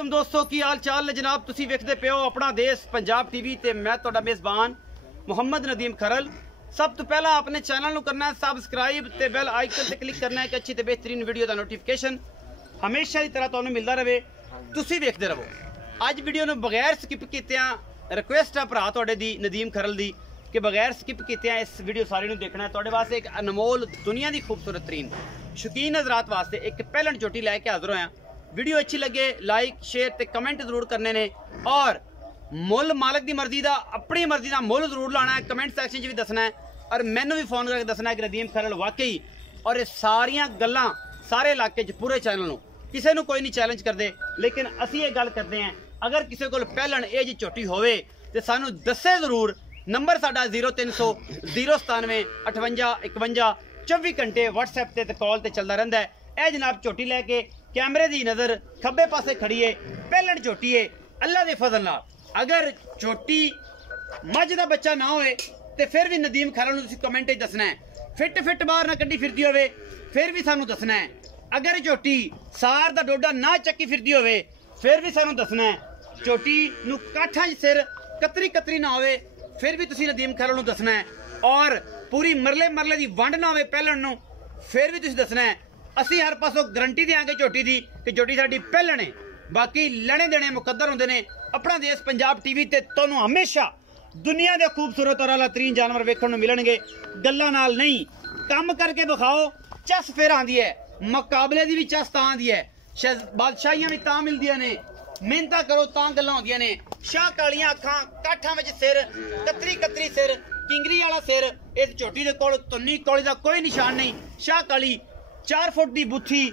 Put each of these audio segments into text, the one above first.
वालेकुम दोस्तों की हाल चाल ने जनाब। तुसी वेखदे पे हो अपना देश पंजाब टीवी ते मैं तुहाडा मेज़बान मुहम्मद नदीम खरल। सब तो पहला अपने चैनल नू करना है सबसक्राइब ते बेल आइकन ते क्लिक करना है कि अच्छी ते बेहतरीन वीडियो का नोटिफिकेशन हमेशा की तरह तुहानू मिलता रहे। तुसी वेखदे रहो। अज वीडियो नू बगैर स्किप कीतियां रिक्वेस्ट है भरा तुहाडे दी नदीम खरल दी कि बगैर स्किप कीतियां इस वीडियो सारे नू देखना है। तुहाडे वास्ते एक अनमोल दुनिया की खूबसूरत तरीन शौकीन हजरात वास्ते एक पहलन चोटी लैके हाजिर होया। वीडियो अच्छी लगे लाइक शेयर ते कमेंट जरूर करने ने और मुल मालिक की मर्जी का अपनी मर्जी का मुल जरूर लाना है। कमेंट सैक्शन भी दसना है और मैनू भी फोन करके दसना है कि नदीम खरल वाकई और ये सारिया गल्लां सारे इलाके पूरे चैनल नू किसी को कोई नहीं चैलेंज करते, लेकिन असी ये गल करते हैं अगर किसी को पहलन ये जी झोटी होवे तो सानू दसे जरूर। नंबर साडा 0300 097 58 51 24 घंटे व्हाट्सएप ते कॉल ते चलता रहता है। यह जनाब झोटी लैके कैमरे की नज़र खब्बे पासे खड़ी है, पहलन झोटी है अल्लाह के फजल नाल। अगर झोटी मझ का बच्चा ना होए तो फिर भी नदीम खरल नूं कमेंट दसना है। फिट बाहर ना कड्डी फिरदी होवे फिर भी सानू दसना है। अगर झोटी सार का डोडा ना चक्की फिरदी होवे फिर भी सानू दसना है। झोटी नूं काठां च सिर कतरी ना होवे फिर भी तुसीं नदीम खरल नूं दसना है। और पूरी मरले की वंड ना होवे पहलन नूं फिर भी तुसीं दसना है। असी हर पासों गारंटी देंगे झोटी की कि झोटी साडी पहलन है। बाकी लने देने मुकद्दर होंदे ने। अपना देश पंजाब टीवी ते तुहानू हमेशा दुनिया के खूबसूरत और आला तरीन जानवर वेखण नूं मिलणगे। गल्लां नाल नहीं काम करके विखाओ चस फिर आंदी है। मुकाबले की भी चस तां आंदी है। बादशाहियां भी तां मिलदियां ने। मेहनत करो तां गल्लां होंदियां ने। शाह कालियां अखां काठां विच सिर कतरी सिर किंगरी वाला सिर। इस झोटी दे कोल तुन्नी कौली दा कोई निशान नहीं। शाह काली 4 फुट की बुथी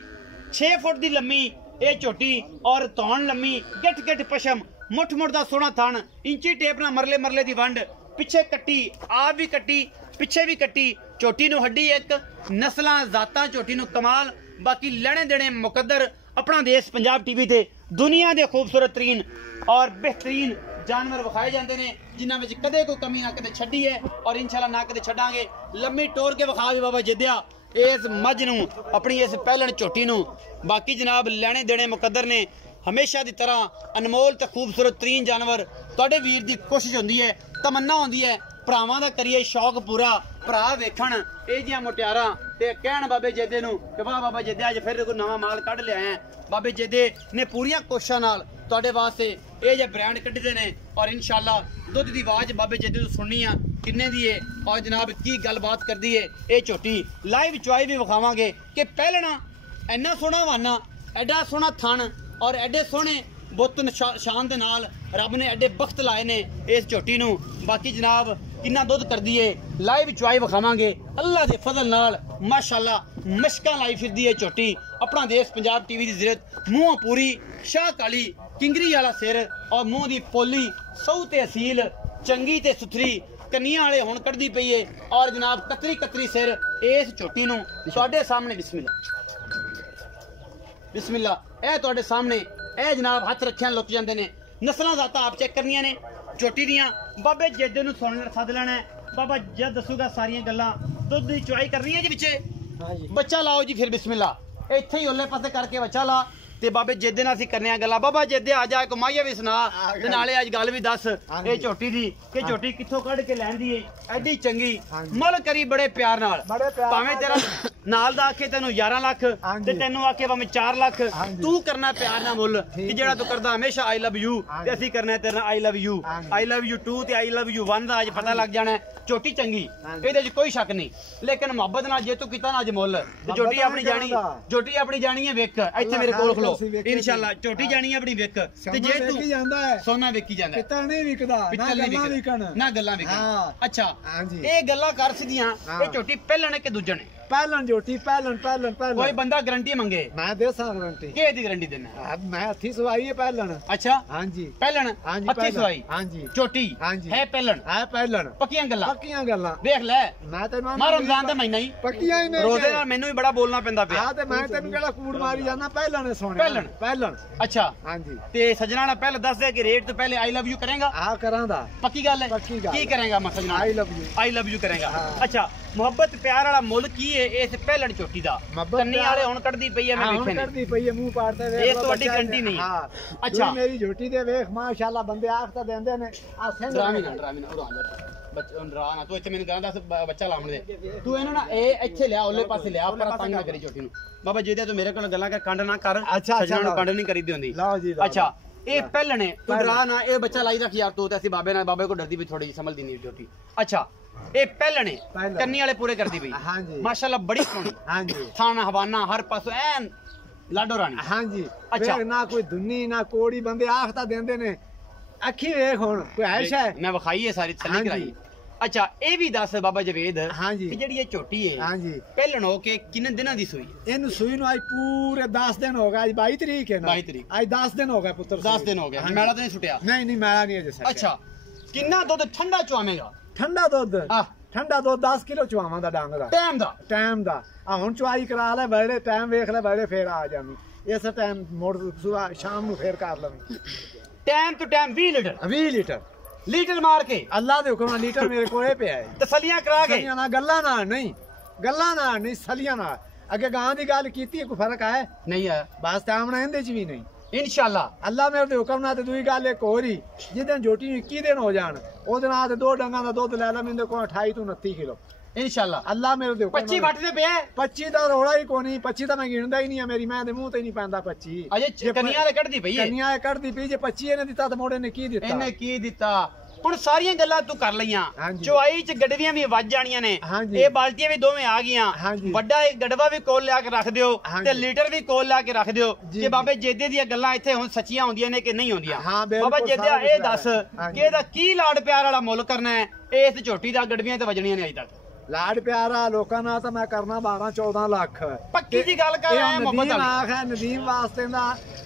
6 फुट की लम्मी ये झोटी और तौन लम्मी गिट पशम मुठ का सोहना थन इंची टेप ना मरले की वंड पिछे कट्टी आप भी कट्टी पिछे भी कट्टी। झोटी नूं हड्डी एक नस्लां जातां झोटी नूं कमाल। बाकी लेने देने मुकद्दर। अपना देश पंजाब टीवी ते दुनिया के खूबसूरत तरीन और बेहतरीन जानवर विखाए जाते हैं जिन्हां विच कदे कोई कमी ना कदे छड्डी है और इंशाल्लाह ना कदे छड्डांगे। लम्मी टोर के विखा भी बाबा जिद्दिया इस मझ नूं अपनी इस पहलन झोटी नूं। बाकी जनाब लेने देने मुकद्दर ने हमेशा की तरह अनमोल ते खूबसूरत तरीन जानवर तुहाडे वीर की कोशिश होंदी है तमन्ना होंदी है भरावां दा करिए शौक पूरा। भरा वेखण ये जिहियां मुटियारां ते कहण बाबे जेदे नूं कि वाह बाबा जेदे अज फिर कोई नवां माल कढ लिया है। बाबे जेदे ने पूरियां कोशिशां नाल तुहाडे वास्ते ये जे ब्रांड कढदे ने और इंशाल्लाह दुध की आवाज़ बाबे जेदे नूं सुननी आ किन्ने दी है और जनाब की गलबात करती है। ये झोटी लाइव चुआई भी विखावांगे कि पहलना इन्ना सोहना वाना एडा सोहना थन और एडे सोहने बुत शान दे नाल रब ने एडे बख्त लाए ने इस झोटी नूं। बाकी जनाब किन्ना दुध करदी है लाइव चुआई विखावांगे अल्लाह के फजल नाल। माशाल्लाह मशकां लाई फिरदी है झोटी। अपना देश पंजाब टीवी की जिरत मूँह पूरी शाह काली किंगरी वाला सिर और मुँह की पोली सऊ ते असील चंगी ते सुथरी कन्नियां वाले हुण कढ़दी पई है और जनाब कतरी सिर इस झोटी नूं तुहाडे सामने बिस्मिल्लाह ए तुहाडे सामने ए जनाब हाथ रखिया लुक जाते हैं। नस्लां जातां आप चेक करनियां ने झोटी दियां। बाबे जेदे नूं सुन सद लेना है बाबा जद दसूगा सारियां गल्लां। दुध की चुआई करनी है जी बिचे बच्चा लाओ जी फिर बिस्मिल्लाह इत्थे ही ओले पासे करके बच्चा ला ते बाबे जेदे नाल असीं करने गल्लां। बाबा जेदे आ जा कमाईया भी सुना ते नाले अज गल भी दस ये झोटी दी कि झोटी कित्थों कढ के लैंदी है एडी चंगी मल करी बड़े प्यार नाल। भावें तेरा नाल दा आखे तेनू 11 लाख ते तेनू आखे भावें 4 लाख तू करना प्यार ना मुल कि जेड़ा तू करदा हमेशा आई लव यू ते असीं करना तेरा आई लव यू 2 ते आई लव यू 1 दा अज पता लग जाना है। झोटी चंगी इहदे च कोई शक नहीं, लेकिन मुहब्बत नाल जे तू कीता ना अज मुल ते झोटी अपनी जानी है वेख इत्थे मेरे कोल खलो इंशाल्लाह झोटी जानी है अपनी वेख ते जे तू सोना वेखी जांदा पित्तल नहीं विकदा ना गल्लां विकण। अच्छा ये गल्लां कर सीधियां ये झोटी पहलण के दूजण पहलन झोटी पहलन कोई बंदा गारंटी मंगे मैं दे सा गारंटी के दी गारंटी देना मैं हथी सवाई है पहलन। अच्छा हां जी पहलन हथी सवाई हां जी झोटी है पहलन पक्कियां गल्लां देख ले मैं तेन मां रमजान दा महीना ही पक्कियां ही ने रोजे नाल मेनू भी बड़ा बोलना पैंदा पिया हां ते मैं तेन केड़ा कूड़ मारी जाना पहलन सोने पहलन। अच्छा हां जी ते सजना ना पहले दस दे कि रेट तो पहले आई लव यू करेगा। हां करांदा पक्की गल है की करेगा मैं सजना आई लव यू करेगा। अच्छा ਮੁਹੱਬਤ ਪਿਆਰ ਵਾਲਾ ਮੁੱਲ ਕੀ ਹੈ ਇਸ ਪਹਿਲਣ ਝੋਟੀ ਦਾ? ਮੁਹੱਬਤ ਕੰਨੀ ਵਾਲੇ ਹੁਣ ਕੱਢਦੀ ਪਈ ਹੈ, ਮੈਂ ਹੁਣ ਵੇਖਿਆ ਨਹੀਂ ਕੱਢਦੀ ਪਈ ਹੈ, ਮੂੰਹ ਪਾੜਦੇ ਵੇਖ ਇਹ ਤੁਹਾਡੀ ਗਰੰਟੀ ਨਹੀਂ ਹੈ। ਹਾਂ ਅੱਛਾ ਮੇਰੀ ਝੋਟੀ ਦੇ ਵੇਖ ਮਾਸ਼ਾਅੱਲਾ ਬੰਦੇ ਆਖ ਤਾਂ ਦਿੰਦੇ ਨੇ ਆ ਸਿੰਘ ਡਰਾਮੀ ਨਾ ਬੱਚਾ ਡਰਾ ਨਾ ਤੂੰ ਇੱਥੇ ਮੈਨੂੰ ਕਹਿੰਦਾ ਦੱਸ ਬੱਚਾ ਲਾਉਣ ਦੇ ਤੂੰ ਇਹਨੂੰ ਨਾ ਇਹ ਇੱਥੇ ਲਿਆ ਉਹਲੇ ਪਾਸੇ ਲਿਆ ਪਰ ਤੰਗ ਨਾ ਕਰੀ ਝੋਟੀ ਨੂੰ ਬਾਬਾ ਜਿਹਦੇ ਤੂੰ ਮੇਰੇ ਕੋਲ ਗੱਲਾਂ ਕਰ ਕੰਡ ਨਾ ਕਰ ਸੱਜਣਾ ਨੂੰ ਕੰਡ ਨਹੀਂ ਕਰੀਦੀ ਹੁੰਦੀ ਲਓ ਜੀ ਅੱਛਾ ਇਹ ਪਹਿਲਣੇ ਤੂੰ ਡਰਾ ਨਾ ਇਹ ਬੱਚਾ ਲਾਈ ਰੱਖ ਯਾਰ ਤੂੰ ਤੇ ਅਸੀਂ ਬਾਬੇ ਨਾਲ ਬਾਬੇ ਕੋ ਡਰਦੀ ਵੀ ਥੋੜੀ ਜਿਹੀ ਸਮਝਦੀ ਨਹੀਂ ਝੋਟੀ ਅੱਛਾ ਇਹ ਪਹਿਲਣੇ ਕੰਨੀ ਵਾਲੇ ਪੂਰੇ ਕਰਦੀ ਪਈ ਹਾਂਜੀ ਮਾਸ਼ਾਅੱਲਾ ਬੜੀ ਸੋਹਣੀ ਹਾਂਜੀ ਥਾਣਾ ਹਵਾਨਾ ਹਰ ਪਾਸੋਂ ਐਨ ਲਾਡੋ ਰਾਣੀ ਹਾਂਜੀ ਅੱਛਾ। ਵੇਖ ਨਾ ਕੋਈ ਦੁੰਨੀ ਨਾ ਕੋੜੀ ਬੰਦੇ ਆਖ ਤਾਂ ਦਿੰਦੇ ਨੇ ਅੱਖੀ ਵੇਖ ਹੁਣ ਕੋਈ ਐਸ਼ ਹੈ ਮੈਂ ਵਿਖਾਈ ਹੈ ਸਾਰੀ ਥੱਲੀ ਹਾਂਜੀ। ਕਰਾਈ ਅੱਛਾ ਇਹ ਵੀ ਦੱਸ ਬਾਬਾ ਜਵੇਦ ਹਾਂਜੀ। ਕਿ ਜਿਹੜੀ ਇਹ ਝੋਟੀ ਹੈ ਹਾਂਜੀ ਪਹਿਲਣ ਹੋ ਕੇ ਕਿੰਨੇ ਦਿਨਾਂ ਦੀ ਸੂਈ ਹੈ? ਇਹਨੂੰ ਸੂਈ ਨੂੰ ਅੱਜ ਪੂਰੇ 10 ਦਿਨ ਹੋ ਗਏ ਅੱਜ 22 ਤਰੀਕ ਹੈ ਨਾ 22 ਤਰੀਕ। ਅੱਜ 10 ਦਿਨ ਹੋ ਗਏ ਪੁੱਤਰ 10 ਦਿਨ ਹੋ ਗਏ ਹਾਂਜੀ। ਮੈਲਾ ਤਾਂ ਨਹੀਂ ਸੁੱਟਿਆ ਨਹੀਂ ਨਹੀਂ ਮੈਲਾ ਨਹੀਂ ਅਜੇ ਸੱਚਾ ਅੱਛਾ ਕਿੰਨਾ ਦੁੱਧ ਠੰਡਾ ਚੁਆਵੇਂਗਾ? ਠੰਡਾ ਦੁੱਧ ਆਹ ਠੰਡਾ ਦੁੱਧ 10 ਕਿਲੋ ਚੁਆਵਾਂ ਦਾ ਡੰਗ ਦਾ ਟਾਈਮ ਦਾ ਟਾਈਮ ਦਾ ਆ ਹੁਣ ਚੁਆਈ ਕਰਾ ਲੈ ਬੜੇ ਟਾਈਮ ਵੇਖ ਲੈ ਬੜੇ ਫੇਰ ਆ ਜਾਵੀਂ ਇਸ ਟਾਈਮ ਮੋੜ ਸੁਬਾ ਸ਼ਾਮ ਨੂੰ ਫੇਰ ਕਰ ਲਵੀਂ time to time 20 litre 20 litre litre ਮਾਰ ਕੇ ਅੱਲਾ ਦੇ ਹੁਕਮ ਨਾਲ ਲੀਟਰ ਮੇਰੇ ਕੋਲੇ ਪਿਆ ਹੈ ਤਸੱਲੀਆਂ ਕਰਾ ਕੇ ਸਲੀਆਂ ਨਾਲ ਗੱਲਾਂ ਨਾਲ ਨਹੀਂ ਸਲੀਆਂ ਨਾਲ ਅੱਗੇ ਗਾਂ ਦੀ ਗੱਲ ਕੀਤੀ ਕੋਈ ਫਰਕ ਆਇਆ ਨਹੀਂ ਆਇਆ ਬਸ ਟਾਈਮ ਨਾਲ ਇਹਦੇ ਚ ਵੀ ਨਹੀਂ ਇਨਸ਼ਾਅੱਲਾ ਅੱਲਾ ਮੇਰੇ ਦੇ ਹੁਕਮ ਨਾਲ ਤੇ ਦੂਈ ਗੱਲ ਇੱਕ ਹੋਰ ਹੀ ਜਿੱਦਣ ਝੋਟੀ ਨੂੰ 21 ਦਿਨ ਹੋ ਜਾਣ ਉਹਦੇ ਨਾਲ ਤੇ 2 ਡੰਗਾਂ ਦਾ ਦੁੱਧ ਲੈ ਲੈ ਮੇਰੇ ਕੋਲ 28 ਤੋਂ 29 ਕਿਲੋ ਇਨਸ਼ਾਅੱਲਾ ਅੱਲਾ ਮੇਰੇ ਦੇ ਹੁਕਮ 25 ਵੱਟ ਦੇ ਪਿਆ 25 ਦਾ ਰੋੜਾ ਹੀ ਕੋਈ ਨਹੀਂ 25 ਤਾਂ ਮੈਂ ਗਿਣਦਾ ਹੀ ਨਹੀਂ ਆ ਮੇਰੀ ਮੈਂ ਦੇ ਮੂੰਹ ਤੇ ਨਹੀਂ ਪੈਂਦਾ 25 ਅਜੇ ਕੰਨੀਆਂ ਦੇ ਕੱਢਦੀ ਪਈ ਹੈ ਕੰਨੀਆਂ ਇਹ ਕੱਢਦੀ ਪਈ ਜੇ 25 ਇਹਨੇ ਦਿੱਤਾ ਤਾਂ ਮੋੜੇ ਨੇ ਕੀ ਦਿੱਤਾ ਇਹਨੇ ਕੀ ਦਿੱਤਾ ਹੁਣ ਸਾਰੀਆਂ ਗੱਲਾਂ ਤੂੰ ਕਰ ਲਈਆਂ ਹਾਂਜੀ। ਚੁਆਈ ਚ ਗੜਵੀਆਂ ਵੀ ਵੱਜ ਜਾਣੀਆਂ ਨੇ ਹਾਂਜੀ। ਇਹ ਬਾਲਟੀਆਂ ਵੀ ਦੋਵੇਂ ਆ ਗਈਆਂ ਹਾਂਜੀ। ਵੱਡਾ ਇੱਕ ਗੜਵਾ ਵੀ ਕੋਲ ਲਿਆ ਕੇ ਰੱਖ ਦਿਓ ਹਾਂਜੀ। ਤੇ ਲੀਟਰ ਵੀ ਕੋਲ ਲਿਆ ਕੇ ਰੱਖ ਦਿਓ ਜੀ, ਕਿ ਬਾਬੇ ਜੇਦੇ ਦੀਆਂ ਗੱਲਾਂ ਇੱਥੇ ਹੁਣ ਸੱਚੀਆਂ ਹੁੰਦੀਆਂ ਨੇ ਕਿ ਨਹੀਂ ਹੁੰਦੀਆਂ ਹਾਂ, ਬਿਲਕੁਲ, ਬਾਬਾ ਜੇਦਿਆ ਸਾਰਾ ਇਹ ਕੁਛ ਦੱਸ ਹਾਂਜੀ। ਕਿ ਇਹਦਾ ਕੀ ਲਾਡ ਪਿਆਰ ਵਾਲਾ ਮੁੱਲ ਕਰਨਾ ਹੈ ਇਸ ਝੋਟੀ ਦਾ ਗੜਵੀਆਂ ਤੇ ਵੱਜਣੀਆਂ ਨੇ ਅਜੇ ਤੱਕ ਲਾਡ ਪਿਆਰਾ ਲੋਕਾਂ ਨਾਲ ਤਾਂ ਮੈਂ ਕਰਨਾ 12-14 ਲੱਖ ਪੱਕੀ ਜੀ ਗੱਲ ਕਰ ਰਿਹਾ ਮੁਹੱਬਤ ਨਦੀਮ ਵਾਲੀ ਆਖ ਹੈ ਨਦੀਮ ਵਾਸਤੇ ਦਾ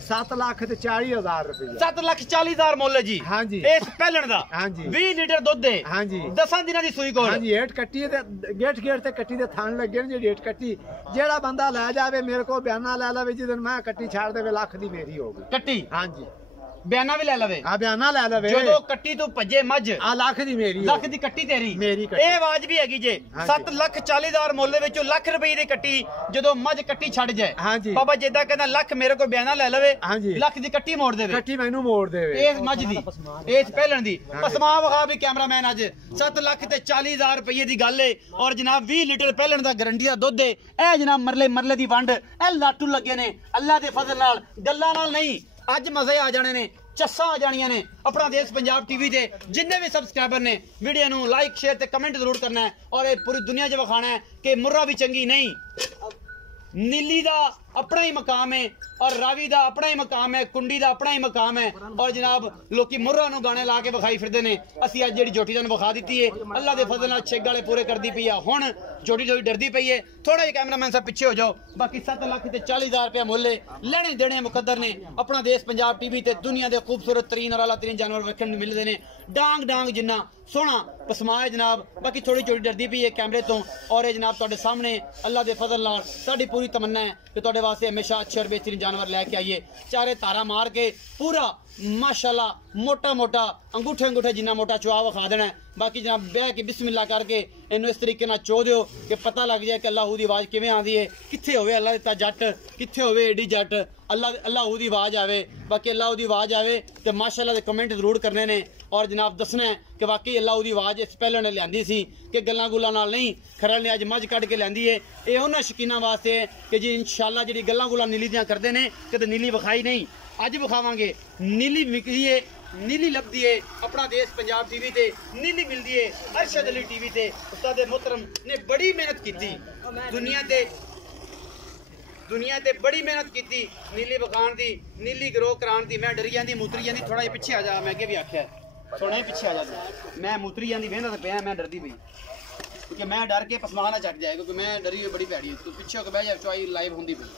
7 ਲੱਖ ਤੇ 40,000 ਰੁਪਏ 7,40,000 ਮੁੱਲ ਹੈ ਜੀ ਹਾਂਜੀ। ਇਸ ਪਹਿਲਣ ਦਾ ਹਾਂਜੀ। 20 ਲੀਟਰ ਦੁੱਧ ਦੇ ਹਾਂਜੀ 10 ਦਿਨਾਂ ਦੀ ਸੂਈ ਕੋਲ ਹਾਂਜੀ ਹੇਠ ਕੱਟੀ ਤੇ ਗੇਟ ਤੇ ਕੱਟੀ ਦੇ ਥਣ ਲੱਗੇ ਨੇ ਜਿਹੜੀ ਹੇਠ ਕੱਟੀ ਜਿਹੜਾ ਬੰਦਾ ਲੈ ਜਾਵੇ ਮੇਰੇ ਕੋਲ ਬਿਆਨਾ ਲੈ ਲਵੇ ਜਿੱਦਨ ਮੈਂ ਕੱਟੀ ਛੱਡ ਦੇਵੇ ਲੱਖ ਦੀ ਮੇਰੀ ਹੋਊਗੀ ਕੱਟੀ ਹਾਂਜੀ ਬਿਆਨਾ ਵੀ ਲੈ ਲਵੇ ਆ ਬਿਆਨਾ ਲੈ ਲਵੇ ਜਦੋਂ ਕੱਟੀ ਤੂੰ ਭੱਜੇ ਮੱਝ ਆ ਲੱਖ ਦੀ ਮੇਰੀ ਲੱਖ ਦੀ ਕੱਟੀ ਤੇਰੀ ਮੇਰੀ ਕੱਟੀ। ਇਹ ਆਵਾਜ਼ ਵੀ ਹੈਗੀ ਜੇ ਹਾਂਜੀ। 7,40,000 ਮੁੱਲ ਦੇ ਵਿੱਚੋਂ ਲੱਖ ਰੁਪਏ ਦੀ ਕੱਟੀ ਜਦੋਂ ਮੱਝ ਕੱਟੀ ਛੱਡ ਜਾਏ ਹਾਂਜੀ। ਬਾਬਾ ਜਿੱਦਾਂ ਕਹਿੰਦਾ ਲੱਖ ਮੇਰੇ ਕੋਲ ਬਿਆਨਾ ਲੈ ਲਵੇ ਹਾਂਜੀ। ਲੱਖ ਦੀ ਕੱਟੀ ਮੋੜ ਦੇਵੇ ਕੱਟੀ ਮੈਨੂੰ ਮੋੜ ਦੇਵੇ ਇਸ ਮੱਝ ਦੀ ਇਸ ਪਹਿਲਣ ਦੀ ਪਸਮਾ ਵਿਖਾ ਵੀ ਕੈਮਰਾਮੈਨ ਅੱਜ 7,40,000 ਰੁਪਏ ਦੀ ਗੱਲ ਏ ਔਰ ਜਨਾਬ 20 ਲੀਟਰ ਪਹਿਲਣ ਦਾ ਗਰੰਟੀ ਦਾ ਦੁੱਧ ਏ ਇਹ ਜਨਾਬ ਮਰਲੇ ਦੀ ਵੰਡ ਇਹ ਲਾਟੂ ਲੱਗੇ ਨੇ ਅੱਲਾ ਦੇ ਫਜ਼ਲ ਨਾਲ ਗੱਲਾਂ ਨਾਲ ਨਹੀਂ ਅੱਜ ਮਜ਼ੇ ਆ ਜਾਣੇ ਨੇ ਚੱਸਾਂ ਆ ਜਾਣੀਆਂ ਨੇ ਆਪਣਾ ਦੇਸ਼ ਪੰਜਾਬ ਟੀਵੀ ਦੇ ਜਿੰਨੇ ਵੀ ਸਬਸਕ੍ਰਾਈਬਰ ਨੇ ਵੀਡੀਓ ਨੂੰ ਲਾਈਕ ਸ਼ੇਅਰ ਤੇ ਕਮੈਂਟ ਜ਼ਰੂਰ ਕਰਨਾ ਹੈ ਔਰ ਇਹ ਪੂਰੀ ਦੁਨੀਆ 'ਚ ਵਿਖਾਣਾ ਹੈ ਕਿ ਮੁर्रा ਵੀ ਚੰਗੀ ਨਹੀਂ ਨੀਲੀ ਦਾ अपना ही मकाम है और रावी का अपना ही मकाम है कुंडी का अपना ही मकाम है और जनाब लोग मुर्रा नूं गाने ला के विखाई फिरदे ने असीं अज जिहड़ी जोटी तुहानूं विखा दित्ती है अल्लाह दे फजल नाल छेग वाले पूरे करदी पई है हुण जोटी थोड़ी डरदी पई है थोड़ा जिहा कैमरामैन साहब पीछे हो जाओ बाकी 7,40,000 रुपया मुल्ल लेने देने मुकद्दर ने अपना देश पंजाब टीवी ते दुनिया के खूबसूरत तरीन और आला तरीन जानवर वेखण नूं मिलदे ने डांग डांग जिन्ना सोहना पसमा है जनाब बाकी थोड़ी छोटी डरदी पई है कैमरे तो और ये जनाब तुहाडे सामने अल्लाह दे फजल नाल साडी पूरी तमन्ना है कि तुहाडे वास्ते हमेशा अच्छे और बेहतरीन जानवर लेके आइए चारे तारा मार के पूरा माशाल्लाह मोटा मोटा अंगूठे अंगूठे जिन्ना मोटा चुआ विखा देना है बाकी जनाब बह के बिस्मिल्लाह करके इनू इस तरीके नाल चो दिओ कि पता लग जाए कि अल्लाह दी आवाज़ किवें आंदी है कित्थे होवे अल्लाह दित्ता जट कित्थे होवे एडी जट अल्लाह दी आवाज़ आवे बाकी अल्लाह दी आवाज़ आवे तो माशाल्लाह दे कमेंट जरूर करने ने और जनाब दसना है कि वाकई अल्लाह दी आवाज़ इस पहले ने लियांदी सी कि गल्लां गुल्लां नाल नहीं खरल ने अज मझ कढ के लियांदी है ये उन्हां शकीनां वास्ते है कि जी इंशाअल्लाह जिहड़ी गल्लां गुल्लां नीली दियां करदे ने कदे नीली विखाई नहीं अज विखावांगे नीली विकदी है नीली लभदी है अपना देश पंजाब टीवी ते नीली मिलदी है अरशद अली टीवी ते उस्ताद मोहतरम ने बड़ी मेहनत की दुनिया ते बड़ी मेहनत की नीली विखाण दी नीली ग्रो कराण दी मैं डरी जांदी मुतरी जांदी थोड़ा जिहा पिछे आ जा मैं अगे भी आख्या थोड़ा ही पिछे आ जा मैं मुतरी जांदी वेंदा ते पिया मैं डरदी पई क्योंकि मैं डर के पसमा ना चक जाए क्योंकि मैं डरी हुई बड़ी भैड़ी तू पिछे होकर बह जा चुआई लाइव होंदी पई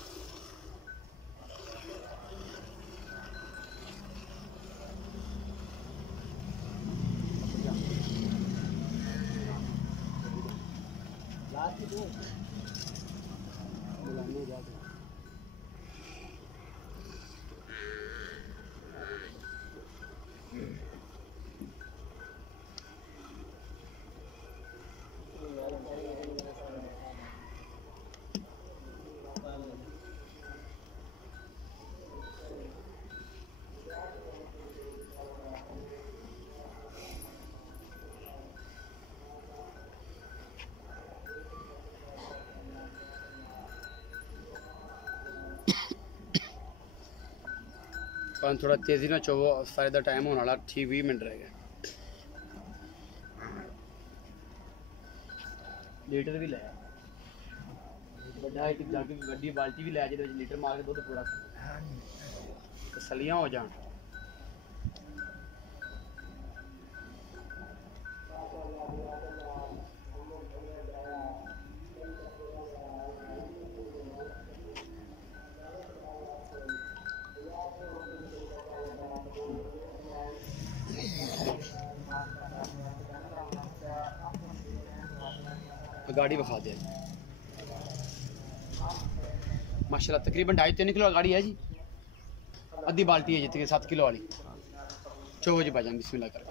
पर थोड़ा तेजी ना चोवो, सारे दा टाइम होने वाला, ठीक 20 मिनट रह गए। लीटर भी लाया बड़ा एक जाके बड़ी बाल्टी भी लै जिहदे विच लीटर मार के दुध पूरा तसलियां हो जान। गाड़ी बखा दे माशाल्लाह, तकरीबन 2.5-3 किलो गाड़ी है जी, आधी बाल्टी है जितनी 7 किलो वाली। चो जी भाईजान बिस्मिल्लाह कर।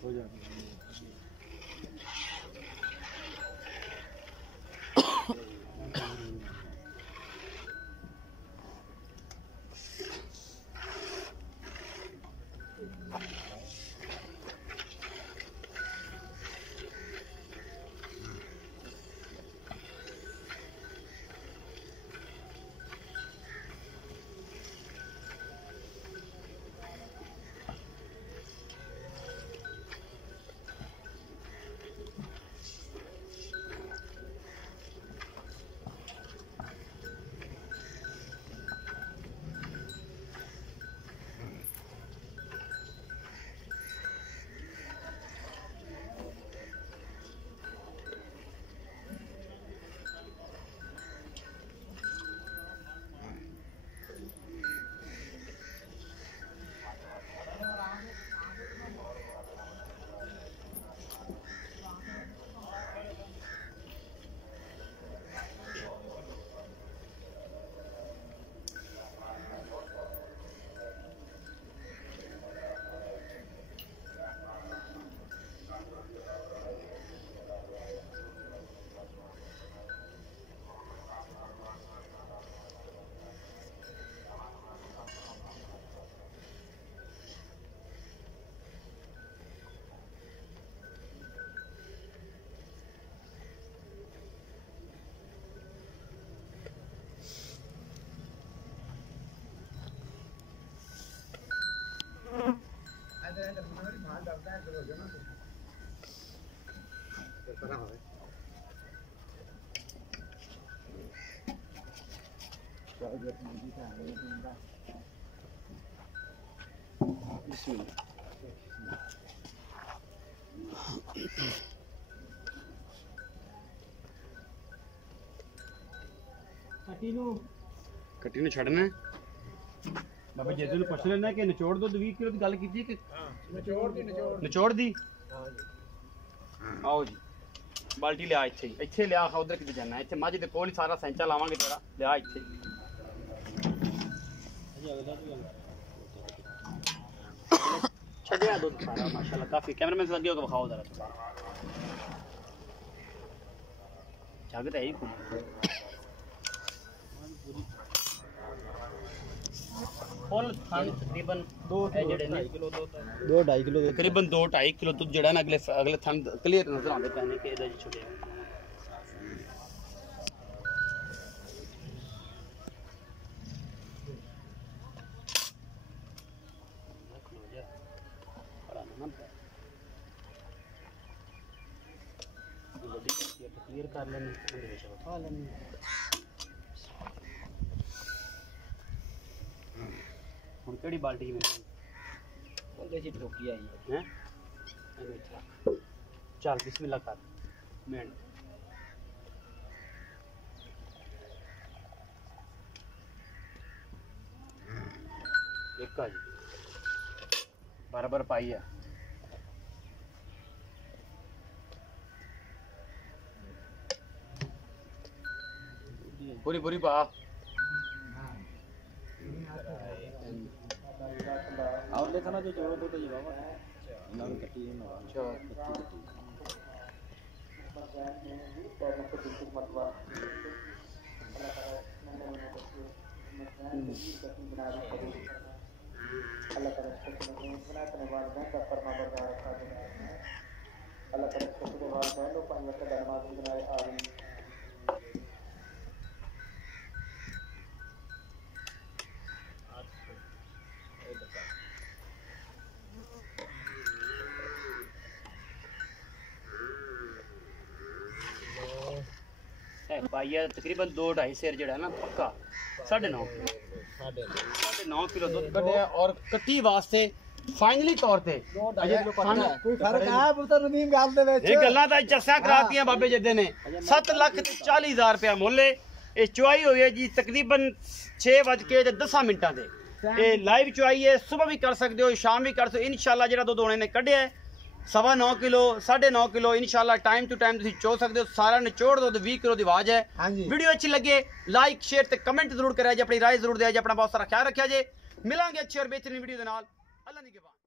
हो जाएगा। कट्टी ਨੂੰ ਛੱਡਣਾ ਹੈ ਬਾਬਾ ਜੇਦੂ ਨੂੰ ਪੁੱਛ ਲੈਣਾ ਕਿ ਨਿਚੋੜ ਦੁੱਧ 20 ਕਿਲੋ ਦੀ ਗੱਲ ਕੀਤੀ ਕਿ ਨਿਚੋੜ ਦੀ ਆਓ ਜੀ ਬਾਲਟੀ ਲਿਆ ਇੱਥੇ ਲਿਆ ਉਧਰ ਕਿਤੇ ਜਾਣਾ ਇੱਥੇ ਮੱਝ ਦੇ ਕੋਲ ਹੀ ਸਾਰਾ ਸੈਂਚਾ ਲਾਵਾਂਗੇ ਤੇਰਾ ਲਿਆ ਇੱਥੇ ਛੱਡਿਆ ਦੁੱਧ ਸਾਰਾ ਮਾਸ਼ਾਅੱਲਾ ਕਾਫੀ ਕੈਮਰਾਮੈਨ से लगे होगा दिखाओ जरा जग तो है ही फुल थान तकरीबन 2.5 किलो तकरीबन 2.5 किलो दूध जड़ा ना अगले थान क्लियर नजर आते पहने के इधर छुड़े क्लियर कर लेने उठा लेने हम केड़ी बाल्टी में बोलते जी ठोकी आई है चल बिस्मिल्लाह कर मेन एक का जी बराबर पाई है पूरी पूरी पा और देखना जो जोड़ दो तो ये बाबा ना कटी है ना अच्छा अल्लाह का रस्ते में बना करने वाले हैं का फरमाबरदार रखा देना अल्लाह का रस्ते के वाले हैं लोग पानी का दरमाद बनाए आमीन पाइया तकरीबन 2-2.5 सेर जड़ा है ना पक्का 9.5 किलो दूध कटे और कट्टी वास्ते फाइनली तौर पे कोई फर्क है पुत्र नदीम गाल दे विच ये गल्लां ता चस्सा करातीयां बाबे जद्दे ने 7,40,000 रुपया मुੱਲ ये चुआई हुई है जी तकरीबन 6:10 दे ये लाइव चुआई है सुबह भी कर सकते हो शाम भी कर सकते हो इंशाल्लाह जेड़ा दुध होने ने कढ़िया है 9.25 किलो 9.5 किलो इंशाल्लाह टाइम टू टाइम तुम चो सकते हो सारा निचोड़ दो 20 किलो की आवाज है वीडियो अच्छी लगे लाइक शेयर ते कमेंट जरूर करें अपनी राय जरूर दे अपना बहुत सारा ख्याल रखा जे मिलांगे अच्छी और बेहतरीन वीडियो के नाल अल्लाह निगहबान।